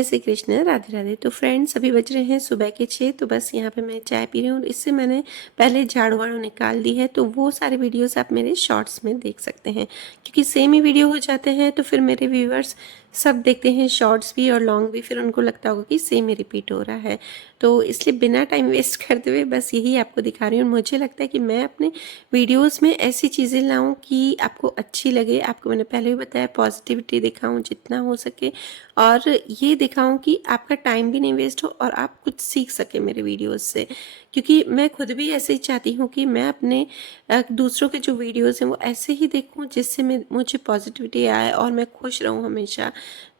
जय श्री कृष्ण, राधे राधे। तो फ्रेंड्स, अभी बज रहे हैं सुबह के 6। तो बस यहाँ पे मैं चाय पी रही हूँ। इससे मैंने पहले झाड़ू वाड़ू निकाल दी है, तो वो सारे वीडियोस आप मेरे शॉर्ट्स में देख सकते हैं, क्योंकि सेम ही वीडियो हो जाते हैं। तो फिर मेरे व्यूअर्स सब देखते हैं, शॉर्ट्स भी और लॉन्ग भी, फिर उनको लगता होगा कि सेम ही रिपीट हो रहा है। तो इसलिए बिना टाइम वेस्ट करते हुए बस यही आपको दिखा रही हूँ। मुझे लगता है कि मैं अपने वीडियोस में ऐसी चीज़ें लाऊं कि आपको अच्छी लगे। आपको मैंने पहले भी बताया, पॉजिटिविटी दिखाऊं जितना हो सके, और ये दिखाऊं कि आपका टाइम भी नहीं वेस्ट हो और आप कुछ सीख सके मेरे वीडियोस से। क्योंकि मैं खुद भी ऐसे ही चाहती हूँ कि मैं अपने दूसरों के जो वीडियोस हैं वो ऐसे ही देखूं जिससे मुझे पॉजिटिविटी आए और मैं खुश रहूं हमेशा।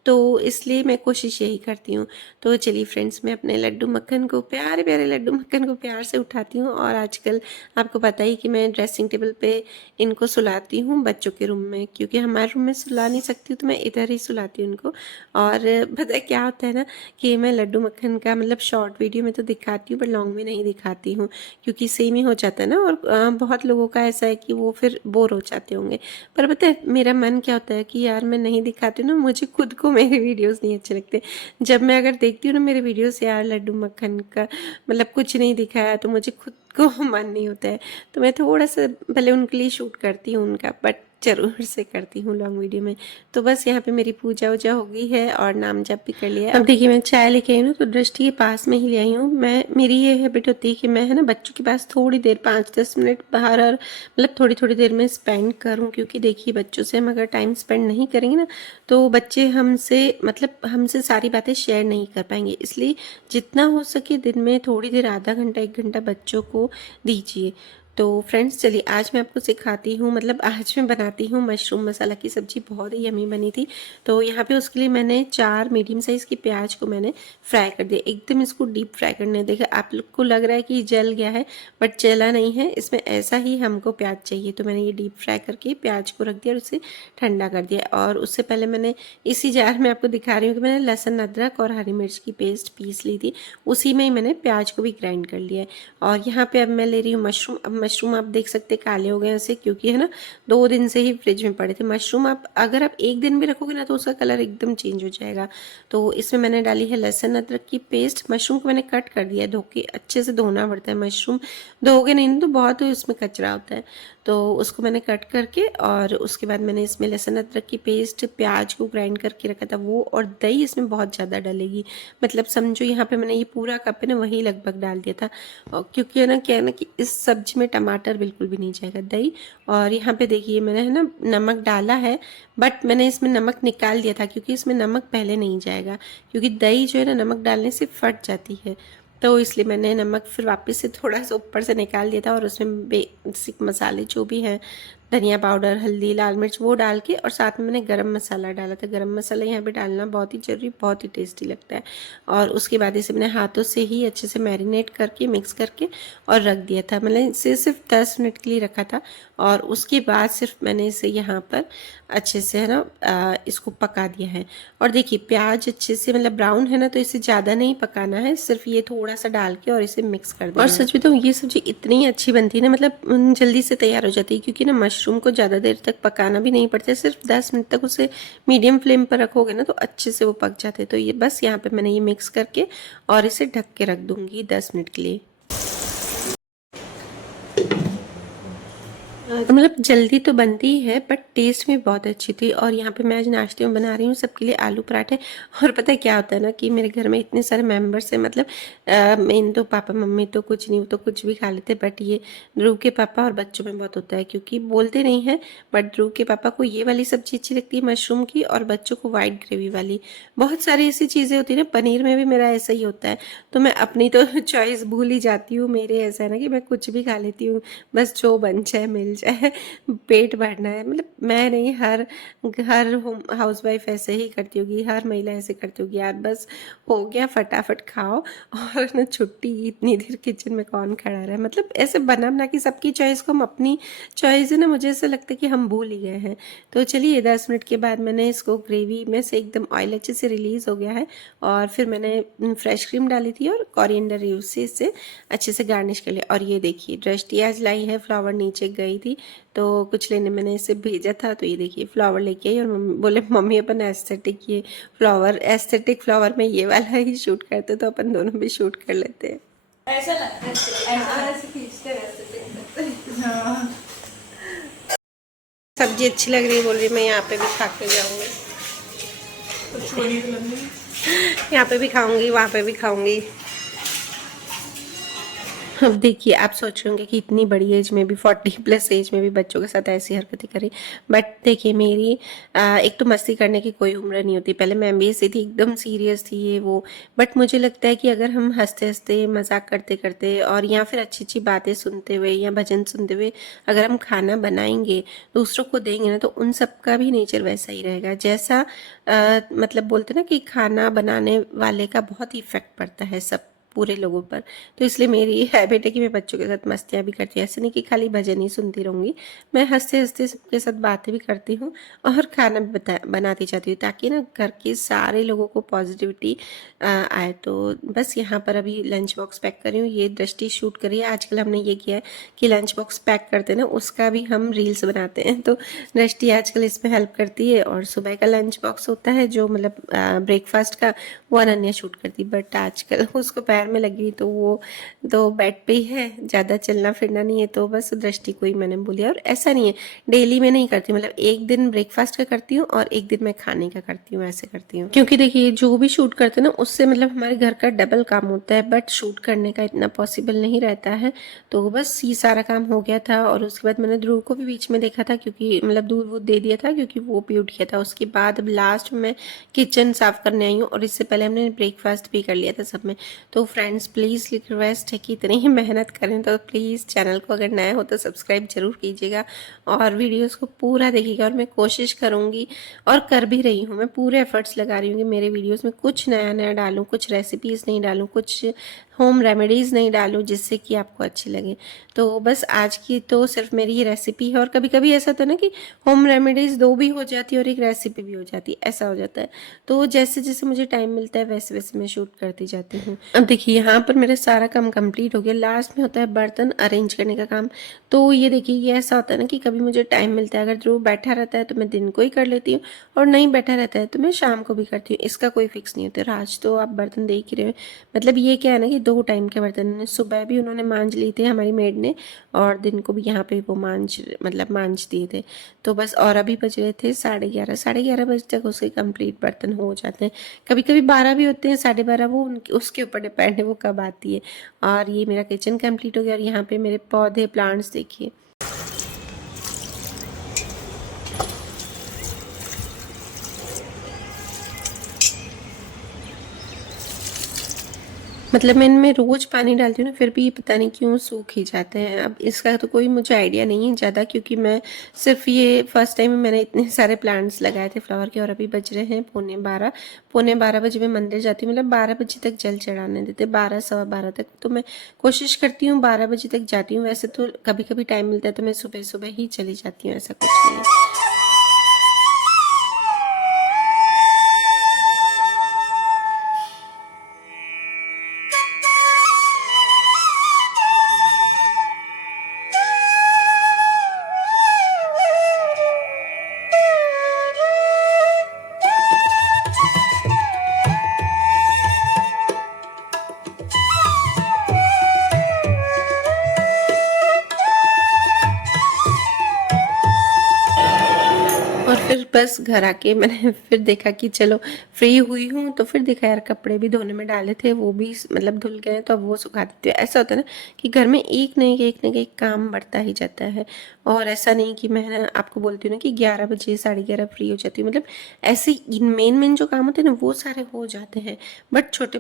तो इसलिए मैं कोशिश यही करती हूँ। तो चलिए फ्रेंड्स, मैं अपने लड्डू मक्खन को, प्यारे प्यारे लड्डू मक्खन को प्यार से उठाती हूँ। और आजकल आपको पता ही कि मैं ड्रेसिंग टेबल पे इनको सुलाती हूँ बच्चों के रूम में, क्योंकि हमारे रूम में सुला नहीं सकती हूँ तो मैं इधर ही सुलाती हूँ उनको। और पता है क्या होता है ना, कि मैं लड्डू मक्खन का मतलब शॉर्ट वीडियो में तो दिखाती हूँ, पर लॉन्ग में नहीं दिखाती हूँ, क्योंकि सेम ही हो जाता है ना। और बहुत लोगों का ऐसा है कि वो फिर बोर हो जाते होंगे। पर पता है मेरा मन क्या होता है कि यार मैं नहीं दिखाती हूँ ना, मुझे खुद को मेरे वीडियोस नहीं अच्छे लगते। जब मैं अगर देखती हूँ ना मेरे वीडियोस, यार लड्डू मक्खन का मतलब कुछ नहीं दिखाया, तो मुझे खुद को मन नहीं होता है। तो मैं थोड़ा सा भले उनके लिए शूट करती हूँ उनका, बट ज़रूर से करती हूँ लॉन्ग वीडियो में। तो बस यहाँ पे मेरी पूजा वूजा हो गई है और नाम जप भी कर लिया है। अब देखिए मैं चाय लेके आई हूँ, तो दृष्टि के पास में ही ले आई हूँ। मेरी ये हैबिट होती है कि मैं है ना बच्चों के पास थोड़ी देर 5-10 मिनट बाहर, और मतलब थोड़ी थोड़ी देर में स्पेंड करूँ। क्योंकि देखिए बच्चों से हम अगर टाइम स्पेंड नहीं करेंगे ना, तो बच्चे हमसे मतलब हमसे सारी बातें शेयर नहीं कर पाएंगे। इसलिए जितना हो सके दिन में थोड़ी देर, आधा घंटा 1 घंटा बच्चों को दीजिए। तो फ्रेंड्स चलिए, आज मैं आपको सिखाती हूँ, मतलब आज मैं बनाती हूँ मशरूम मसाला की सब्ज़ी। बहुत ही यमी बनी थी। तो यहाँ पे उसके लिए मैंने 4 मीडियम साइज़ की प्याज को मैंने फ्राई कर दिया। एकदम इसको डीप फ्राई करना है। देखिए आप लोग को लग रहा है कि जल गया है, बट जला नहीं है। इसमें ऐसा ही हमको प्याज चाहिए। तो मैंने ये डीप फ्राई करके प्याज को रख दिया और उसे ठंडा कर दिया। और उससे पहले मैंने इसी जार में आपको दिखा रही हूँ कि मैंने लहसुन, अदरक और हरी मिर्च की पेस्ट पीस ली थी। उसी में ही मैंने प्याज को भी ग्राइंड कर लिया है। और यहाँ पे अब मैं ले रही हूँ मशरूम। अब मशरूम आप देख सकते हैं काले हो गए ऐसे, क्योंकि है ना 2 दिन से ही फ्रिज में पड़े थे। मशरूम आप अगर आप 1 दिन भी रखोगे ना, तो उसका कलर एकदम चेंज हो जाएगा। तो इसमें मैंने डाली है लहसुन अदरक की पेस्ट। मशरूम को मैंने कट कर दिया है, धो के। अच्छे से धोना पड़ता है मशरूम, धोगे नहीं तो बहुत उसमें कचरा होता है। तो उसको मैंने कट करके, और उसके बाद मैंने इसमें लहसुन अदरक की पेस्ट, प्याज को ग्राइंड करके रखा था वो, और दही इसमें बहुत ज़्यादा डलेगी। मतलब समझो यहाँ पे मैंने ये पूरा कप है ना वही लगभग डाल दिया था। क्योंकि है ना क्या है ना कि इस सब्जी में टमाटर बिल्कुल भी नहीं जाएगा, दही। और यहाँ पे देखिए मैंने है ना नमक डाला है, बट मैंने इसमें नमक निकाल दिया था, क्योंकि इसमें नमक पहले नहीं जाएगा। क्योंकि दही जो है ना नमक डालने से फट जाती है, तो इसलिए मैंने नमक फिर वापस से थोड़ा सा ऊपर से निकाल दिया था। और उसमें बेसिक मसाले जो भी हैं, धनिया पाउडर, हल्दी, लाल मिर्च, वो डाल के, और साथ में मैंने गरम मसाला डाला था। गरम मसाला यहाँ पे डालना बहुत ही जरूरी, बहुत ही टेस्टी लगता है। और उसके बाद इसे मैंने हाथों से ही अच्छे से मैरिनेट करके, मिक्स करके और रख दिया था। मैंने इसे सिर्फ 10 मिनट के लिए रखा था। और उसके बाद सिर्फ मैंने इसे यहाँ पर अच्छे से है ना इसको पका दिया है। और देखिए प्याज अच्छे से मतलब ब्राउन है ना, तो इसे ज़्यादा नहीं पकाना है, सिर्फ ये थोड़ा सा डाल के और इसे मिक्स कर देना। और सच में तो ये सब्जी इतनी अच्छी बनती है ना, मतलब जल्दी से तैयार हो जाती है, क्योंकि ना मशरूम को ज़्यादा देर तक पकाना भी नहीं पड़ता है। सिर्फ 10 मिनट तक उसे मीडियम फ्लेम पर रखोगे ना, तो अच्छे से वो पक जाते हैं। तो ये बस यहाँ पे मैंने ये मिक्स करके और इसे ढक के रख दूंगी 10 मिनट के लिए। मतलब जल्दी तो बनती ही है, बट टेस्ट में बहुत अच्छी थी। और यहाँ पे मैं आज नाश्ते में बना रही हूँ सबके लिए आलू पराठे। और पता है क्या होता है ना, कि मेरे घर में इतने सारे मेंबर्स हैं, मतलब मेन तो पापा मम्मी तो कुछ नहीं, वो तो कुछ भी खा लेते, बट ये ध्रुव के पापा और बच्चों में बहुत होता है, क्योंकि बोलते नहीं हैं, बट ध्रुव के पापा को ये वाली सब्जी अच्छी लगती है मशरूम की, और बच्चों को वाइट ग्रेवी वाली। बहुत सारी ऐसी चीज़ें होती है ना, पनीर में भी मेरा ऐसा ही होता है। तो मैं अपनी तो चॉइस भूल ही जाती हूँ। मेरे ऐसा है ना कि मैं कुछ भी खा लेती हूँ, बस जो बन जाए मिल जाए, पेट भरना है। मतलब मैं नहीं, हर हर हाउस वाइफ ऐसे ही करती होगी, हर महिला ऐसे करती होगी, यार बस हो गया, फटाफट खाओ और ना छुट्टी। इतनी देर किचन में कौन खड़ा रहा है, मतलब ऐसे बना बना के सबकी चॉइस को हम अपनी चॉइस है ना, मुझे ऐसा लगता है कि हम भूल ही गए हैं। तो चलिए 10 मिनट के बाद मैंने इसको ग्रेवी में से एकदम ऑयल अच्छे से रिलीज हो गया है। और फिर मैंने फ्रेश क्रीम डाली थी और कोरिएंडर यूज से इसे अच्छे से गार्निश कर लिया। और ये देखिए दृष्टि आज लाई है फ्लावर, नीचे गई थी थी तो कुछ लेने मैंने इसे भेजा था। तो ये देखिए फ्लावर लेके आई और बोले मम्मी अपन एस्थेटिक फ्लावर में ये वाला ही शूट करते, तो अपन दोनों भी शूट कर लेते हैं। ऐसा ऐसे खींचते रहते। हाँ। सब्जी अच्छी लग रही है बोल रही मैं यहाँ पे भी खा के जाऊँगी, यहाँ पे भी खाऊंगी वहाँ पे भी खाऊंगी। अब देखिए आप सोच रहे होंगे कि इतनी बड़ी एज में भी 40+ एज में भी बच्चों के साथ ऐसी हरकतें करें, बट देखिए मेरी एक तो मस्ती करने की कोई उम्र नहीं होती। पहले मैं भी ऐसी थी, एकदम सीरियस थी ये वो, बट मुझे लगता है कि अगर हम हंसते हंसते मजाक करते करते और या फिर अच्छी अच्छी बातें सुनते हुए या भजन सुनते हुए अगर हम खाना बनाएंगे दूसरों को देंगे ना, तो उन सबका भी नेचर वैसा ही रहेगा जैसा मतलब बोलते ना कि खाना बनाने वाले का बहुत ही इफेक्ट पड़ता है सब पूरे लोगों पर। तो इसलिए मेरी हैबिट है कि मैं बच्चों के साथ मस्तियाँ भी करती हूँ। ऐसे नहीं कि खाली भजन ही सुनती रहूँगी, मैं हंसते हंसते सबके साथ बातें भी करती हूँ और खाना भी बनाती जाती हूँ, ताकि ना घर के सारे लोगों को पॉजिटिविटी आए। तो बस यहाँ पर अभी लंच बॉक्स पैक कर रही हूँ। ये दृष्टि शूट करी है। आजकल हमने ये किया है कि लंच बॉक्स पैक करते हैं ना, उसका भी हम रील्स बनाते हैं, तो दृष्टि आजकल इसमें हेल्प करती है। और सुबह का लंच बॉक्स होता है जो मतलब ब्रेकफास्ट का, वो अनन्या शूट करती, बट आजकल उसको पैर में लगी तो वो तो बेड पे ही है, ज़्यादा चलना फिरना नहीं है। तो बस दृष्टि को ही मैंने बोलिया। और ऐसा नहीं है डेली में नहीं करती, मतलब एक दिन ब्रेकफास्ट का करती हूँ और एक दिन मैं खाने का करती हूँ, ऐसे करती हूँ। क्योंकि देखिए जो भी शूट करते हैं ना उससे मतलब हमारे घर का डबल काम होता है, बट शूट करने का इतना पॉसिबल नहीं रहता है। तो बस ये सारा काम हो गया था और उसके बाद मैंने ध्रुव को भी बीच में देखा था, क्योंकि मतलब दूध वूध दे दिया था क्योंकि वो भी उठ गया था। उसके बाद अब लास्ट में मैं किचन साफ करने आई हूँ और इससे पहले हमने ब्रेकफास्ट भी कर लिया था सब में। तो फ्रेंड्स प्लीज़ रिक्वेस्ट है कि इतनी ही मेहनत करें तो प्लीज़ चैनल को अगर नया हो तो सब्सक्राइब जरूर कीजिएगा और वीडियोस को पूरा देखिएगा। और मैं कोशिश करूँगी और कर भी रही हूँ, मैं पूरे एफर्ट्स लगा रही हूँ कि मेरे वीडियोस में कुछ नया नया डालूँ, कुछ रेसिपीज़ नहीं डालूँ, कुछ होम रेमेडीज़ नहीं डालूँ जिससे कि आपको अच्छी लगे। तो बस आज की तो सिर्फ मेरी ही रेसिपी है। और कभी कभी ऐसा होता है ना कि होम रेमेडीज़ 2 भी हो जाती है और एक रेसिपी भी हो जाती है, ऐसा हो जाता है। तो जैसे जैसे मुझे टाइम मिलता है वैसे वैसे मैं शूट करती जाती हूँ। अब देखिए यहाँ पर मेरा सारा काम कंप्लीट हो गया, लास्ट में होता है बर्तन अरेंज करने का काम। तो ये देखिए ये ऐसा होता है ना कि कभी मुझे टाइम मिलता है, अगर ध्रुव बैठा रहता है तो मैं दिन को ही कर लेती हूँ और नहीं बैठा रहता है तो मैं शाम को भी करती हूँ, इसका कोई फिक्स नहीं होता। आज तो आप बर्तन देख ही रहे हो, मतलब ये क्या है ना कि 2 टाइम के बर्तन, सुबह भी उन्होंने मांज लिए थे हमारी मेड ने और दिन को भी यहाँ पे वो मांज दिए थे। तो बस और अभी बज रहे थे 11:30 बजे तक उसके कंप्लीट बर्तन हो जाते हैं। कभी कभी 12 भी होते हैं, 12:30, वो उसके ऊपर डिपेंड है वो कब आती है। और ये मेरा किचन कंप्लीट हो गया और यहाँ पे मेरे पौधे प्लांट्स देखिए। मतलब मैं इनमें रोज़ पानी डालती हूँ ना, फिर भी ये पता नहीं क्यों सूख ही जाते हैं। अब इसका तो कोई मुझे आइडिया नहीं है ज़्यादा, क्योंकि मैं सिर्फ ये फर्स्ट टाइम मैंने इतने सारे प्लांट्स लगाए थे फ्लावर के। और अभी बज रहे हैं 11:15, 11:15 बजे मैं मंदिर जाती हूँ, मतलब 12 बजे तक जल चढ़ाने देते, 12 सवा 12 तक। तो मैं कोशिश करती हूँ 12 बजे तक जाती हूँ, वैसे तो कभी कभी टाइम मिलता है तो मैं सुबह सुबह ही चली जाती हूँ, ऐसा कुछ नहीं है। और फिर बस घर आके मैंने फिर देखा कि चलो फ्री हुई हूँ, तो फिर देखा यार कपड़े भी धोने में डाले थे वो भी मतलब धुल गए, तो अब वो सुखा देती हूँ। ऐसा होता है ना कि घर में एक न एक काम बढ़ता ही जाता है। और ऐसा नहीं कि मैं ना आपको बोलती हूँ ना कि 11 बजे 11:30 फ्री हो जाती हूँ, मतलब ऐसे मेन जो काम होते हैं ना वो सारे हो जाते हैं। बट छोटे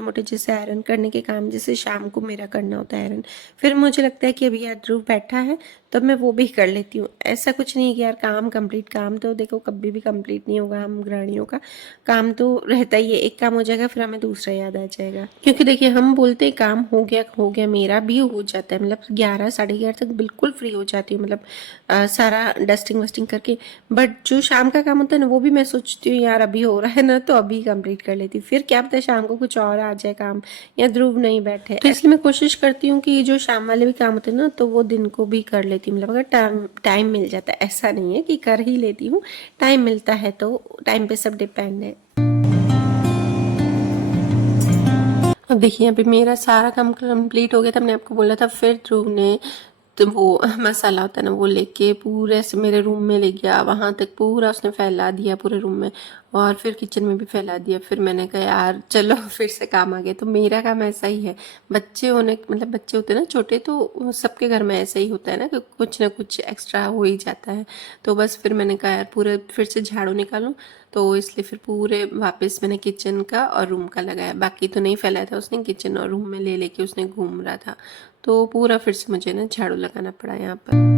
मोटे जैसे आयरन करने के काम, जैसे शाम को मेरा करना होता है आयरन, फिर मुझे लगता है कि अभी यार ध्रुव बैठा है तो मैं वो भी कर लेती हूँ। ऐसा कुछ नहीं है कि यार काम कंप्लीट, काम तो देखो कभी भी कंप्लीट नहीं होगा। हम गृहिणियों का काम तो रहता ही है, एक काम हो जाएगा फिर हमें दूसरा याद आ जाएगा। क्योंकि देखिए हम बोलते हैं काम हो गया, मेरा भी हो जाता है, मतलब 11 साढ़े 11 तक बिल्कुल फ्री हो जाती हूँ, मतलब सारा डस्टिंग वस्टिंग करके। बट जो शाम का काम होता है ना, वो भी मैं सोचती हूँ यार अभी हो रहा है ना तो अभी कंप्लीट कर लेती हूँ, फिर क्या पता शाम को कुछ और आ जाए काम या ध्रुव नहीं बैठे। तो इसलिए मैं कोशिश करती हूँ कि जो शाम वाले भी काम होते हैं ना तो वो दिन को भी कर लेती हूँ, मतलब अगर टाइम मिल जाता है, ऐसा नहीं है कि कर ही लेती हूँ, टाइम मिलता है तो टाइम पे सब डिपेंड है। अब देखिए यहाँ पे मेरा सारा काम कंप्लीट हो गया था, मैंने आपको बोला था। फिर ध्रुव ने तो वो मसाला होता है ना वो लेके पूरे से मेरे रूम में ले गया, वहाँ तक पूरा उसने फैला दिया पूरे रूम में, और फिर किचन में भी फैला दिया। फिर मैंने कहा यार चलो फिर से काम आ गया। तो मेरा काम ऐसा ही है, बच्चे होने मतलब बच्चे होते हैं ना छोटे, तो सबके घर में ऐसा ही होता है ना कि कुछ ना कुछ एक्स्ट्रा हो ही जाता है। तो बस फिर मैंने कहा यार पूरे फिर से झाड़ू निकालूं, तो इसलिए फिर पूरे वापस मैंने किचन का और रूम का लगाया। बाकी तो नहीं फैलाया था उसने, किचन और रूम में ले लेके उसने घूम रहा था, तो पूरा फिर से मुझे ना झाड़ू लगाना पड़ा यहाँ पर।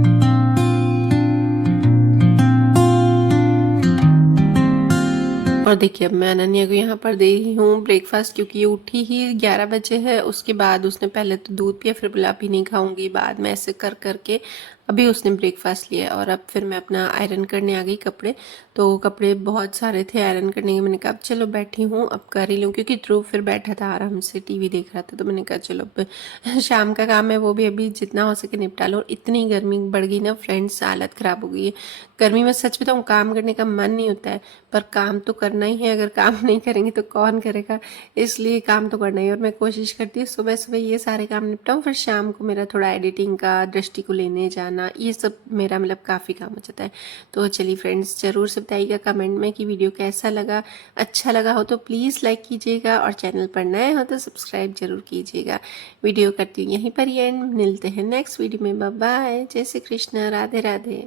और देखिए अब मैं अनन्या को यहाँ पर दे रही हूँ ब्रेकफास्ट, क्योंकि ये उठी ही 11 बजे है। उसके बाद उसने पहले तो दूध पिया, फिर बोला अभी नहीं खाऊंगी, बाद में ऐसे कर करके अभी उसने ब्रेकफास्ट लिया। और अब फिर मैं अपना आयरन करने आ गई कपड़े। तो कपड़े बहुत सारे थे आयरन करने के, मैंने कहा अब चलो बैठी हूँ अब कर ही लूँ, क्योंकि ध्रुव फिर बैठा था आराम से टीवी देख रहा था। तो मैंने कहा चलो अब शाम का काम है वो भी अभी जितना हो सके निपटा लो। इतनी गर्मी बढ़ गई ना फ्रेंड्स, हालत ख़राब हो गई है गर्मी में। सच बताऊँ काम करने का मन नहीं होता है, पर काम तो करना ही है, अगर काम नहीं करेंगे तो कौन करेगा, इसलिए काम तो करना ही। और मैं कोशिश करती हूँ सुबह सुबह ये सारे काम निपटाऊँ, फिर शाम को मेरा थोड़ा एडिटिंग का, दृष्टि को लेने जाना, ये सब मेरा मतलब काफ़ी काम हो जाता है। तो चलिए फ्रेंड्स ज़रूर से बताइएगा कमेंट में कि वीडियो कैसा लगा। अच्छा लगा हो तो प्लीज़ लाइक कीजिएगा, और चैनल पर नए हो तो सब्सक्राइब जरूर कीजिएगा। वीडियो करती हूँ यहीं पर ही एंड, मिलते हैं नेक्स्ट वीडियो में। बाय बाय, जय श्री कृष्ण, राधे राधे।